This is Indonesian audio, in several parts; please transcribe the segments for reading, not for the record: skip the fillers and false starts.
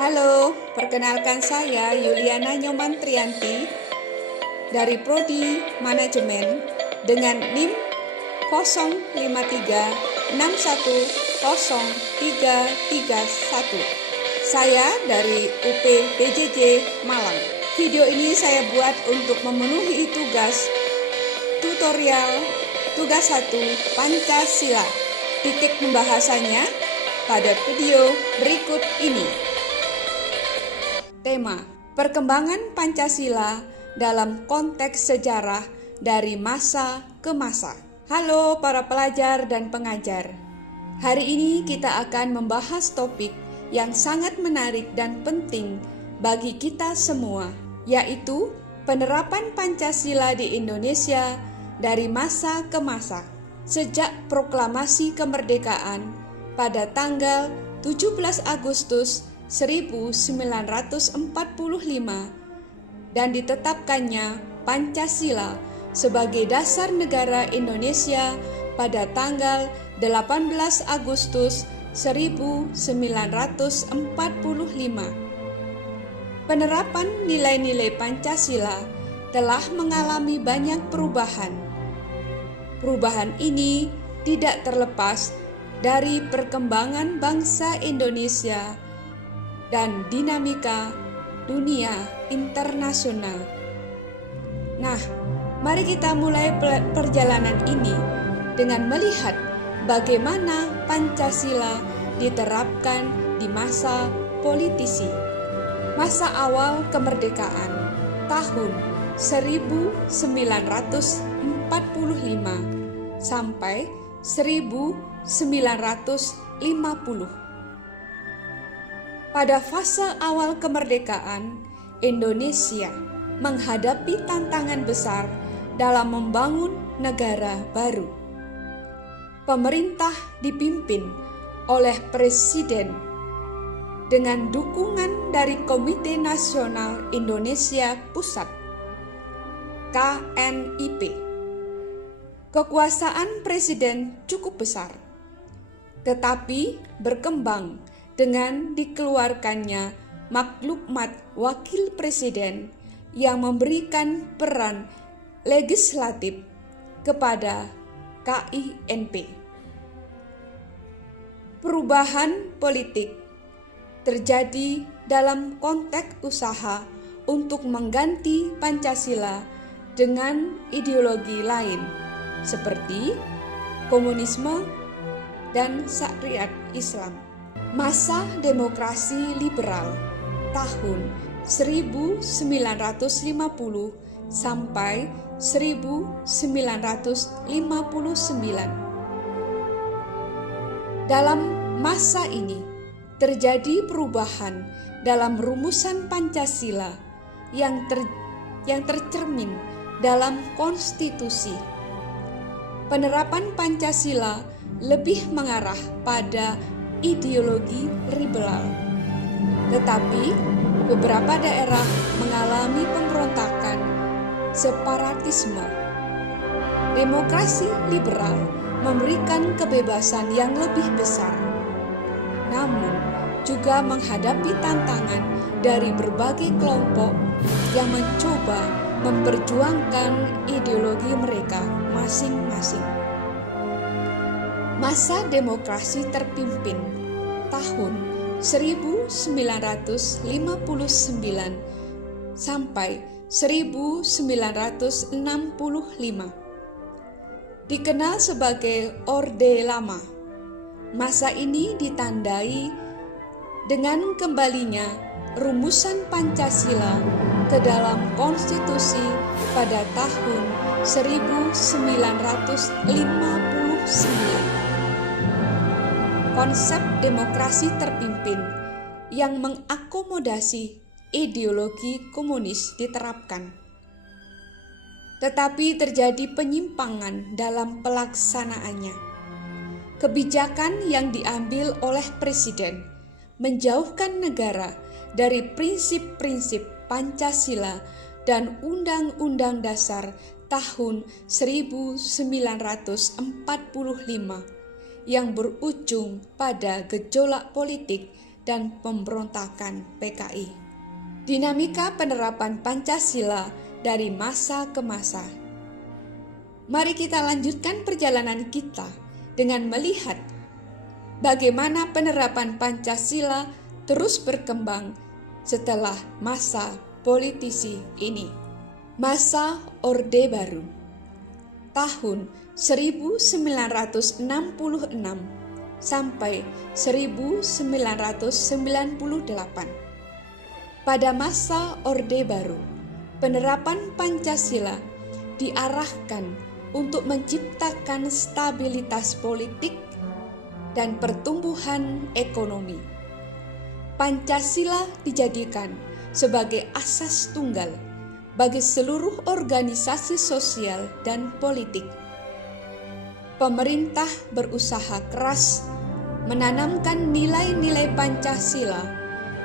Halo, perkenalkan saya Yuliana Nyoman Trianti dari Prodi Manajemen dengan NIM 0536100331. Saya dari UP PJJ Malang. Video ini saya buat untuk memenuhi tutorial tugas 1 Pancasila. Titik pembahasannya pada video berikut ini. Tema: Perkembangan Pancasila dalam konteks sejarah dari masa ke masa. Halo para pelajar dan pengajar. Hari ini kita akan membahas topik yang sangat menarik dan penting bagi kita semua, yaitu penerapan Pancasila di Indonesia dari masa ke masa. Sejak proklamasi kemerdekaan pada tanggal 17 Agustus 1945 dan ditetapkannya Pancasila sebagai dasar negara Indonesia pada tanggal 18 Agustus 1945. Penerapan nilai-nilai Pancasila telah mengalami banyak perubahan. Perubahan ini tidak terlepas dari perkembangan bangsa Indonesia dan dinamika dunia internasional. Nah, mari kita mulai perjalanan ini dengan melihat bagaimana Pancasila diterapkan di masa politisi. Masa awal kemerdekaan tahun 1945 sampai 1950. Pada fase awal kemerdekaan, Indonesia menghadapi tantangan besar dalam membangun negara baru. Pemerintah dipimpin oleh Presiden dengan dukungan dari Komite Nasional Indonesia Pusat (KNIP). Kekuasaan Presiden cukup besar, tetapi berkembang dengan dikeluarkannya maklumat Wakil Presiden yang memberikan peran legislatif kepada KINP. Perubahan politik terjadi dalam konteks usaha untuk mengganti Pancasila dengan ideologi lain seperti komunisme dan syariat Islam. Masa demokrasi liberal tahun 1950 sampai 1959. Dalam masa ini terjadi perubahan dalam rumusan Pancasila yang tercermin dalam konstitusi. Penerapan Pancasila lebih mengarah pada ideologi liberal, tetapi beberapa daerah mengalami pemberontakan separatisme. Demokrasi liberal memberikan kebebasan yang lebih besar, namun juga menghadapi tantangan dari berbagai kelompok yang mencoba memperjuangkan ideologi mereka masing-masing. Masa demokrasi terpimpin tahun 1959 sampai 1965. Dikenal sebagai Orde Lama. Masa ini ditandai dengan kembalinya rumusan Pancasila ke dalam konstitusi pada tahun 1959. Konsep demokrasi terpimpin yang mengakomodasi ideologi komunis diterapkan. Tetapi terjadi penyimpangan dalam pelaksanaannya. Kebijakan yang diambil oleh Presiden menjauhkan negara dari prinsip-prinsip Pancasila dan Undang-Undang Dasar tahun 1945 yang berujung pada gejolak politik dan pemberontakan PKI. Dinamika penerapan Pancasila dari masa ke masa. Mari kita lanjutkan perjalanan kita dengan melihat bagaimana penerapan Pancasila terus berkembang setelah masa politisi ini. Masa Orde Baru tahun 1966 sampai 1998. Pada masa Orde Baru, penerapan Pancasila diarahkan untuk menciptakan stabilitas politik dan pertumbuhan ekonomi. Pancasila dijadikan sebagai asas tunggal bagi seluruh organisasi sosial dan politik. Pemerintah berusaha keras menanamkan nilai-nilai Pancasila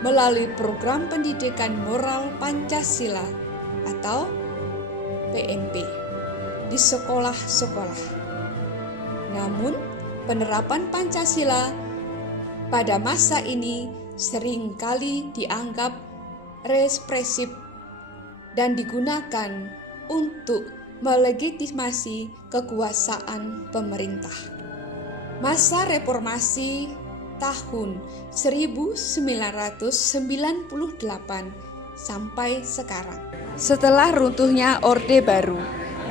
melalui program pendidikan moral Pancasila atau PMP di sekolah-sekolah. Namun, penerapan Pancasila pada masa ini seringkali dianggap represif dan digunakan untuk melegitimasi kekuasaan pemerintah. Masa reformasi tahun 1998 sampai sekarang. Setelah runtuhnya Orde Baru,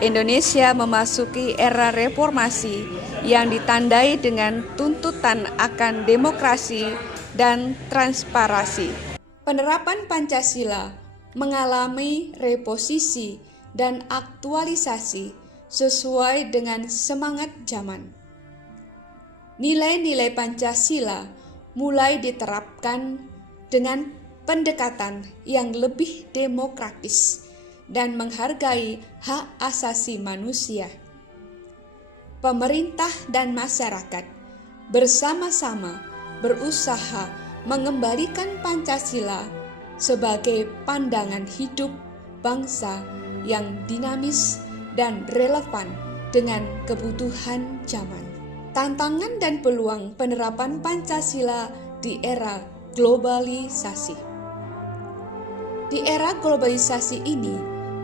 Indonesia memasuki era reformasi yang ditandai dengan tuntutan akan demokrasi dan transparansi. Penerapan Pancasila mengalami reposisi dan aktualisasi sesuai dengan semangat zaman. Nilai-nilai Pancasila mulai diterapkan dengan pendekatan yang lebih demokratis dan menghargai hak asasi manusia. Pemerintah dan masyarakat bersama-sama berusaha mengembalikan Pancasila sebagai pandangan hidup bangsa yang dinamis dan relevan dengan kebutuhan zaman. Tantangan dan peluang penerapan Pancasila di era globalisasi. Di era globalisasi ini,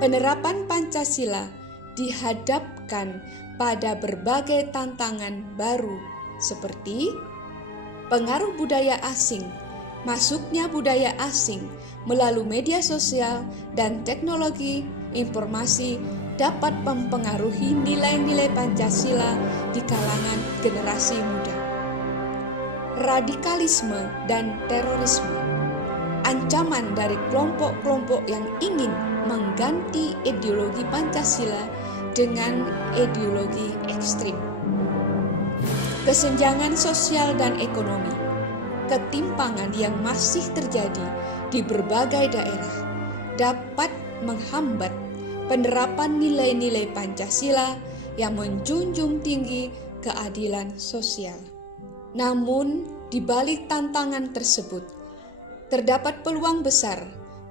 penerapan Pancasila dihadapkan pada berbagai tantangan baru seperti pengaruh budaya asing. Masuknya budaya asing melalui media sosial dan teknologi informasi dapat mempengaruhi nilai-nilai Pancasila di kalangan generasi muda. Radikalisme dan terorisme. Ancaman dari kelompok-kelompok yang ingin mengganti ideologi Pancasila dengan ideologi ekstrim. Kesenjangan sosial dan ekonomi. Ketimpangan yang masih terjadi di berbagai daerah dapat menghambat penerapan nilai-nilai Pancasila yang menjunjung tinggi keadilan sosial. Namun, di balik tantangan tersebut, terdapat peluang besar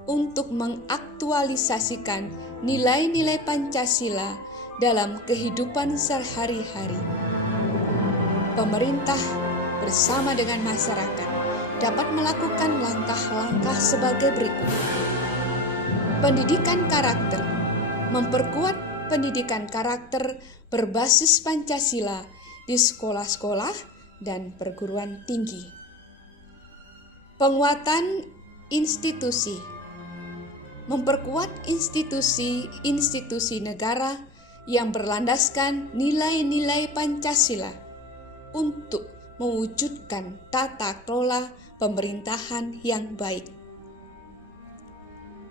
untuk mengaktualisasikan nilai-nilai Pancasila dalam kehidupan sehari-hari. Pemerintah bersama dengan masyarakat dapat melakukan langkah-langkah sebagai berikut. Pendidikan karakter. Memperkuat pendidikan karakter berbasis Pancasila di sekolah-sekolah dan perguruan tinggi. Penguatan institusi. Memperkuat institusi-institusi negara yang berlandaskan nilai-nilai Pancasila untuk mewujudkan tata kelola pemerintahan yang baik.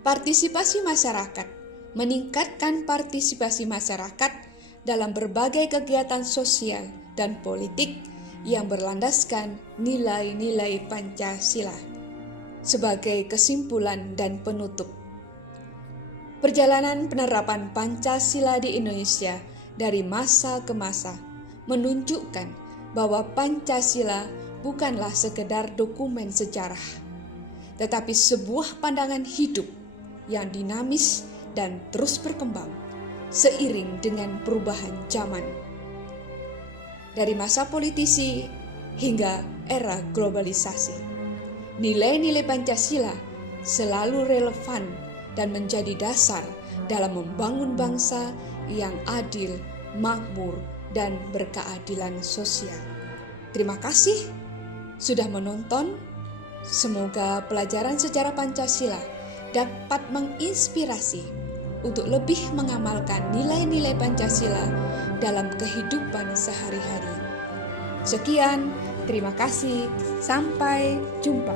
Partisipasi masyarakat. Meningkatkan partisipasi masyarakat dalam berbagai kegiatan sosial dan politik yang berlandaskan nilai-nilai Pancasila. Sebagai kesimpulan dan penutup, perjalanan penerapan Pancasila di Indonesia dari masa ke masa menunjukkan bahwa Pancasila bukanlah sekedar dokumen sejarah, tetapi sebuah pandangan hidup yang dinamis dan terus berkembang seiring dengan perubahan zaman. Dari masa politisi hingga era globalisasi, Nilai-nilai Pancasila selalu relevan dan menjadi dasar dalam membangun bangsa yang adil, makmur, dan berkeadilan sosial. Terima kasih sudah menonton. Semoga pelajaran sejarah Pancasila dapat menginspirasi untuk lebih mengamalkan nilai-nilai Pancasila dalam kehidupan sehari-hari. Sekian, terima kasih, sampai jumpa.